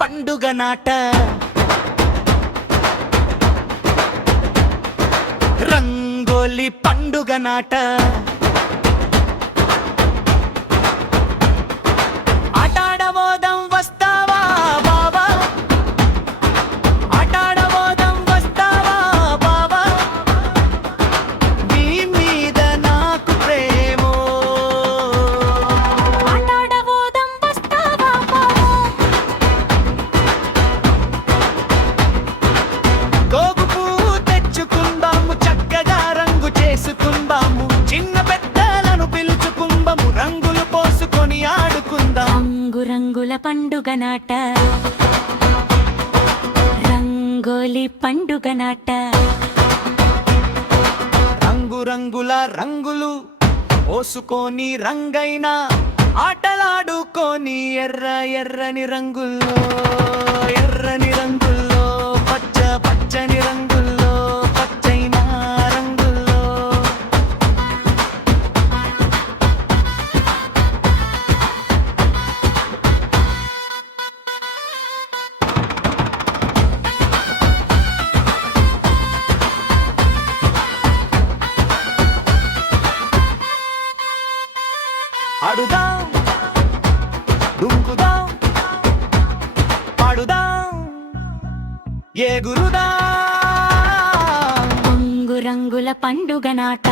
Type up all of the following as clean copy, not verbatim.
పండుగ నాట రంగోలి పండుగ నాట ఆటాడబోదాం వస్తావా బాబా ఆటాడబోదాం వస్తావా బాబా నీ మీద నాకు ప్రేమో ఆటాడబోదాం వస్తావా బాబా గోగు పువ్వు తెచ్చుకుందాము చక్కగా రంగు చేసుకుందాము చిన్న పెద్దలను పిలుచుకుందాము రంగులు పోసుకొని ఆడుకుందాం రంగుల పండుగ నాట రంగోలి పండుగ నాట రంగుల రంగులు పోసుకొని రంగైనా ఆటలాడుకొని ఎర్రని రంగుల్లో పచ్చని రంగుల్లో పచ్చైన రంగుల్లో ఆడుదాం దుంకుదాం పాడుదాం ఎగురుదాం రంగుల పండుగ నాట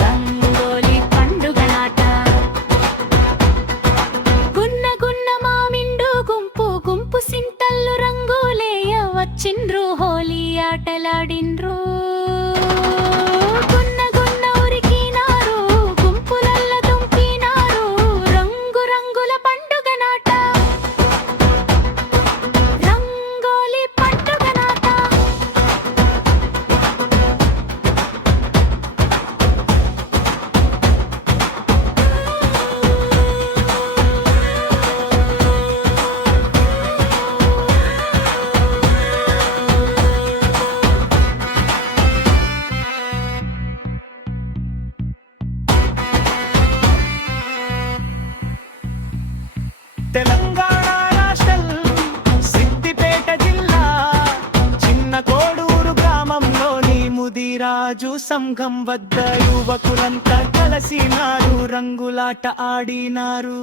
రంగోలి పండుగ నాట గున్న మామిండు గుంపు సింతల్లు రంగులేయ వచ్చిండ్రు హోలీ ఆటలాడిండ్రు గున్న ఉరికినారు గుంపులల్ల దుంపినారు రంగుల పండుగ నాట రంగోలి పండుగ నాట తెలంగాణ రాష్ట్రం సిద్దిపేట జిల్లా చిన్న కోడూరు గ్రామంలోని ముదిరాజు సంఘం వద్ద యువకులంతా కలిసినారు రంగులాట ఆడినారు